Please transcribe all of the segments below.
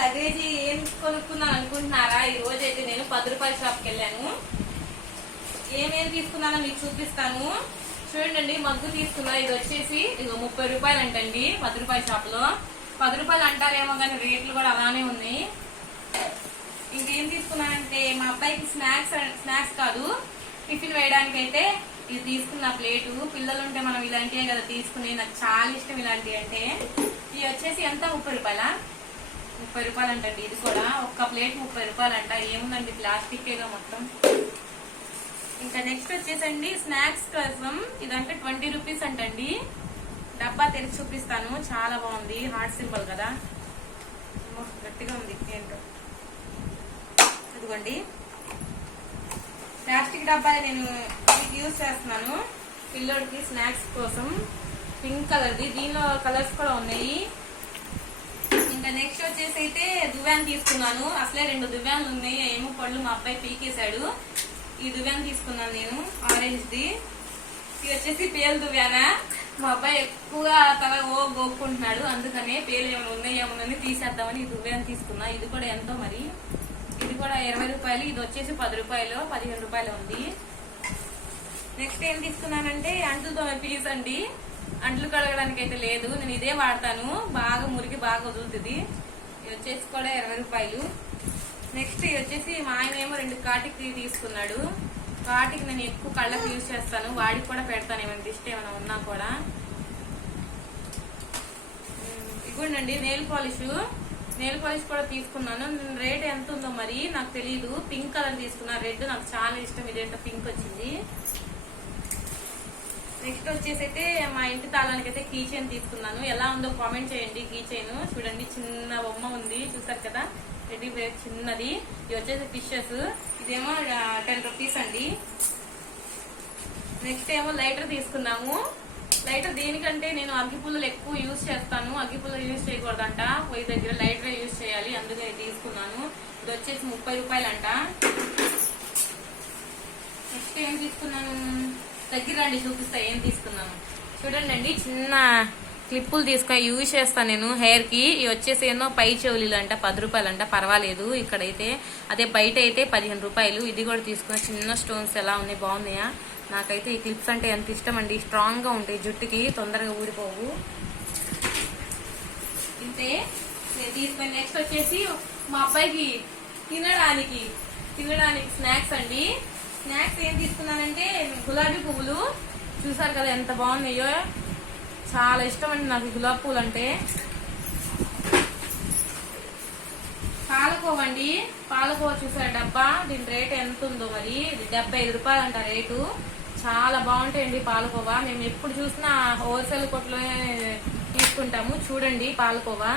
Luggage ఏం కొనుక్కున్నాను అనుకుంటున్నారా? ఈ రోజు అయితే నేను పది రూపాయల షాప్కి వెళ్ళాను. ఏమేమి తీసుకున్నానో మీకు చూపిస్తాను. చూడండి మగ్గు తీసుకున్నా. ఇది వచ్చేసి ఇది ముప్పై రూపాయలు అంటండి పది రూపాయల షాప్లో. పది రూపాయలు అంటారేమో కానీ రేట్లు కూడా అలానే ఉన్నాయి. ఇంకేం తీసుకున్నానంటే మా అబ్బాయికి స్నాక్స్ స్నాక్స్ కాదు. టిఫిన్ వేయడానికి అయితే ఇది తీసుకున్న ప్లేటు. పిల్లలు ఉంటే మనం ఇలాంటివే కదా తీసుకుని. నాకు చాలా ఇష్టం ఇలాంటివి అంటే. ఇవి వచ్చేసి ఎంత? ముప్పై రూపాయలా? ముప్పై రూపాయలు అంటండి ఇది కూడా ఒక్క ప్లేట్ ముప్పై రూపాయలు అంట ఏముందండి ప్లాస్టిక్ మొత్తం. ఇంకా నెక్స్ట్ వచ్చేసండి స్నాక్స్ కోసం. ఇదంటే ట్వంటీ రూపీస్ అంటండి. డబ్బా తెరిచి చూపిస్తాను. చాలా బాగుంది. హార్ట్ సింబల్ కదా. గట్టిగా ఉంది ఏంటో. ఇదిగోండి. ప్లాస్టిక్ డబ్బా నేను ఇది యూజ్ చేస్తున్నాను. పిల్లోడికి స్నాక్స్ కోసం. పింక్ కలర్ది. దీనిలో కలర్స్ కూడా ఉన్నాయి. ఇంకా నెక్స్ట్ వచ్చేసి అయితే దువ్యాన్ తీసుకున్నాను. అసలే రెండు దువ్యాన్లు ఉన్నాయి. ఏమో పళ్ళు మా అబ్బాయి పీకేశాడు. ఈ దువ్యాన్ తీసుకున్నాను నేను ఆరెంజ్ది. ఇది వచ్చేసి పేలు దువ్యానా మా అబ్బాయి ఎక్కువగా తల ఓ గోక్కుంటున్నాడు. అందుకనే పేలు ఏమైనా ఉన్నాయేమోనని తీసేద్దామని ఈ దువ్యాన్ తీసుకున్నా. ఇది కూడా ఎంతో మరి. ఇది కూడా ఇరవై రూపాయలు. ఇది వచ్చేసి పది రూపాయలు పదిహేను రూపాయలు ఉంది. నెక్స్ట్ ఏం తీసుకున్నానంటే అంటుతో పీస్ అండి. అంట్లు కడగడానికి అయితే లేదు. నేను ఇదే వాడతాను. బాగా మురికి బాగా వదులుతుంది. ఇది వచ్చేసి కూడా ఇరవై రూపాయలు. నెక్స్ట్ ఇది వచ్చేసి మా ఆయన ఏమో రెండు కాటికి తీసుకున్నాడు. కాటికి నేను ఎక్కువ కళ్ళకు యూజ్ చేస్తాను. వాడికి కూడా పెడతాను ఏమైనా దిష్టి ఏమైనా ఉన్నా కూడా. ఇవ్వండి నెయిల్ పాలిష్. నెయిల్ పాలిష్ కూడా తీసుకున్నాను. రేట్ ఎంత ఉందో మరి నాకు తెలియదు పింక్ కలర్ తీసుకున్నా. రెడ్ నాకు చాలా ఇష్టం. ఇదేంటో పింక్ వచ్చింది. నెక్స్ట్ వచ్చేసి అయితే మా ఇంటి తాళానికి అయితే కీ చైన్ తీసుకున్నాను. ఎలా ఉందో కామెంట్ చేయండి కీ చైన్. చూడండి చిన్న బొమ్మ ఉంది. చూసారు కదా? రెడీ చిన్నది. ఇది వచ్చేసి ఫిషెస్. ఇదేమో టెన్ రూపీస్ అండి. నెక్స్ట్ ఏమో లైటర్ తీసుకున్నాము. లైటర్ దేనికంటే నేను అగ్గిపుల్లలు ఎక్కువ యూజ్ చేస్తాను. అగ్గిపుల్లలు యూజ్ చేయకూడదంట. పొయ్యి దగ్గర లైటర్ యూజ్ చేయాలి. అందుకే తీసుకున్నాను. ఇది వచ్చేసి ముప్పై రూపాయలంట. నెక్స్ట్ ఏం తీసుకున్నాను? దగ్గర రండి చూపిస్తా ఏం తీసుకున్నాను. చూడండి అండి చిన్న క్లిప్పులు తీసుకొని యూజ్ చేస్తాను నేను హెయిర్కి ఇవి వచ్చేసి ఎన్నో పై చెవులీలు అంట పది రూపాయలు అంట పర్వాలేదు. ఇక్కడైతే అదే బయట అయితే పదిహేను రూపాయలు. ఇది కూడా తీసుకున్న చిన్న స్టోన్స్ ఎలా ఉన్నాయి బాగున్నాయా? నాకైతే ఈ క్లిప్స్ అంటే ఎంత ఇష్టం అండి. స్ట్రాంగ్గా ఉంటాయి జుట్టుకి తొందరగా ఊడిపోవు. ఇంతే నేను తీసుకొని నెక్స్ట్ వచ్చేసి మా అబ్బాయికి తినడానికి తినడానికి స్నాక్స్ అండి. స్నాక్స్ ఏం తీసుకున్నానంటే గులాబీ పువ్వులు. చూసారు కదా ఎంత బాగున్నాయో. చాలా ఇష్టం అండి నాకు గులాబీ పువ్వులు అంటే. పాలకోవండి పాలకోవ చూసారు డబ్బా? దీని రేట్ ఎంత ఉందో మరి? ఇది డెబ్బై ఐదు రూపాయలు అంట రేటు. చాలా బాగుంటాయండి పాలకోవా. మేము ఎప్పుడు చూసినా హోల్సేల్ కొట్లోనే తీసుకుంటాము. చూడండి పాలకోవా.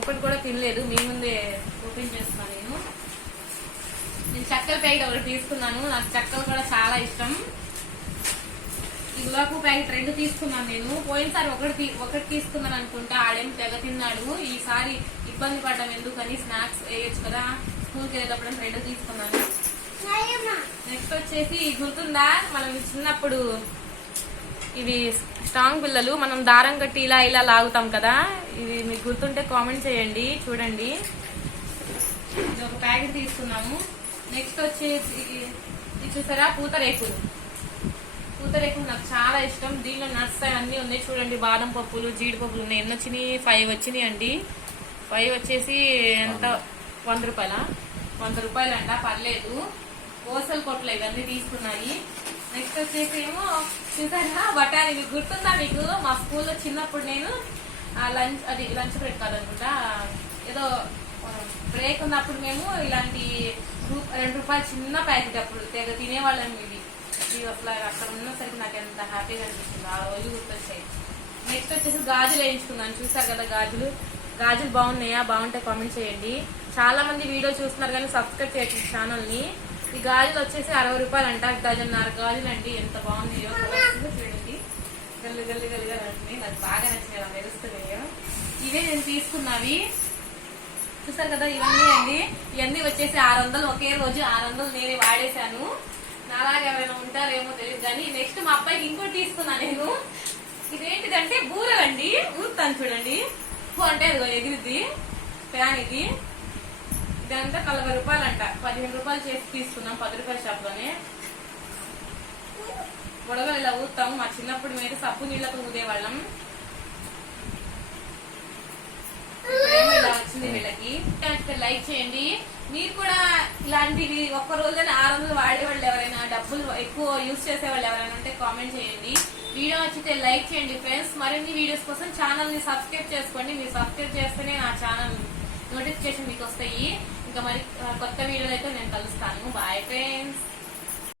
ఒకటి కూడా తినలేదు. మీ ముందే ఓపెన్ చేస్తున్నాను నేను. నేను చక్కెర ప్యాకెట్ ఒకటి తీసుకున్నాను. నాకు చక్కలు కూడా చాలా ఇష్టం. ఈ ప్యాకెట్ రెండు తీసుకున్నాను నేను. పోయినసారి ఒకటి ఒకటి తీసుకున్నాను అనుకుంటా. ఆడేం తెగ తిన్నాడు. ఈసారి ఇబ్బంది పడ్డం ఎందుకని స్నాక్స్ వేయొచ్చు కదా. స్కూల్కి వెళ్ళేటప్పుడు రెండు తీసుకున్నాను. నెక్స్ట్ వచ్చేసి గుర్తుందా? మనం చిన్నప్పుడు ఇవి స్ట్రాంగ్ పిల్లలు మనం దారం కట్టి ఇలా ఇలా లాగుతాం కదా. ఇది మీకు గుర్తుంటే కామెంట్ చేయండి చూడండి. ఇది ఒక ప్యాకెట్ తీసుకున్నాము. నెక్స్ట్ వచ్చేసి ఇది చూసారా? పూతరేకులు. పూతరేకులు నాకు చాలా ఇష్టం. దీనిలో నట్స్ అన్నీ ఉన్నాయి. చూడండి బాదం పప్పులు జీడిపప్పులు ఉన్నాయి. ఎన్ని వచ్చినాయి? ఫైవ్ వచ్చినాయి అండి. ఫైవ్ వచ్చేసి ఎంత? వంద రూపాయల? వంద రూపాయలు అంట పర్లేదు. హోల్సేల్ కొట్లు ఇవన్నీ తీసుకున్నాయి. నెక్స్ట్ వచ్చేసి ఏమో చూసారా? బఠానీ. మీకు గుర్తుందా మీకు? మా స్కూల్లో చిన్నప్పుడు నేను లంచ్ అది లంచ్ బ్రేక్ కాదనుకుంటా ఏదో బ్రేక్ ఉన్నప్పుడు మేము ఇలాంటి రూ- రెండు రూపాయలు చిన్న ప్యాకెట్ అప్పుడు తెగ తినేవాళ్ళం ఇది. ఇది అసలు అక్కడ ఉన్నసరికి నాకు ఎంత హ్యాపీగా అనిపిస్తుంది ఆ రోజు గుర్తొచ్చాయి. నెక్స్ట్ వచ్చేసి గాజులు వేయించుకున్నాను. చూసారు కదా గాజులు? గాజులు బాగున్నాయా? బాగుంటే కామెంట్ చేయండి. చాలా మంది వీడియో చూస్తున్నారు కానీ సబ్స్క్రైబ్ చేయండి ఛానల్ని. ఈ గాజులు వచ్చేసి అరవై రూపాయలు అంట. డజన్నర గాజులు అండి ఎంత బాగున్నాయో చూడండి. గల్లు గల్లు గల్లిగా నచ్చినాయి నాకు బాగా నచ్చినాయి అలా మెరుస్తున్నాయో ఇవే నేను తీసుకున్నవి. చూసారు కదా ఇవన్నీ అండి. ఇవన్నీ వచ్చేసి ఆరు వందలు. ఒకే రోజు ఆరు వందలు నేనే వాడేశాను. నాలాగా ఎవరైనా ఉంటారేమో తెలియదు కానీ నెక్స్ట్ మా అబ్బాయికి ఇంకోటి తీసుకున్నా నేను. ఇదేంటిదంటే బూరలండి ఊరుతాను చూడండి. అంటే అది ఎగిరిది ఫ్యాన్ ఇది ఇదంతా నలభై రూపాయలు అంట పదిహేను రూపాయలు చేసి తీసుకున్నాం పది రూపాయల షాప్లోనే గొడవలు ఇలా ఊతాం మా చిన్నప్పుడు మేము సబ్బు నీళ్ళతో ఊదేవాళ్ళం. ఇలా వచ్చింది వీళ్ళకి నచ్చితే లైక్ చేయండి మీరు కూడా ఇలాంటివి ఒక్క రోజున ఆరు వందలు వాడేవాళ్ళు ఎవరైనా డబ్బులు ఎక్కువ యూజ్ చేసేవాళ్ళు ఎవరైనా ఉంటే కామెంట్ చేయండి వీడియో నచ్చితే లైక్ చేయండి ఫ్రెండ్స్. మరిన్ని వీడియోస్ కోసం ఛానల్ని సబ్స్క్రైబ్ చేసుకోండి. మీరు సబ్స్క్రైబ్ చేస్తేనే నా ఛానల్ నోటిఫికేషన్ మీకు వస్తాయి. ఇంకా మరి కొత్త వీడియోలు అయితే నేను కలుస్తాను. Bye friends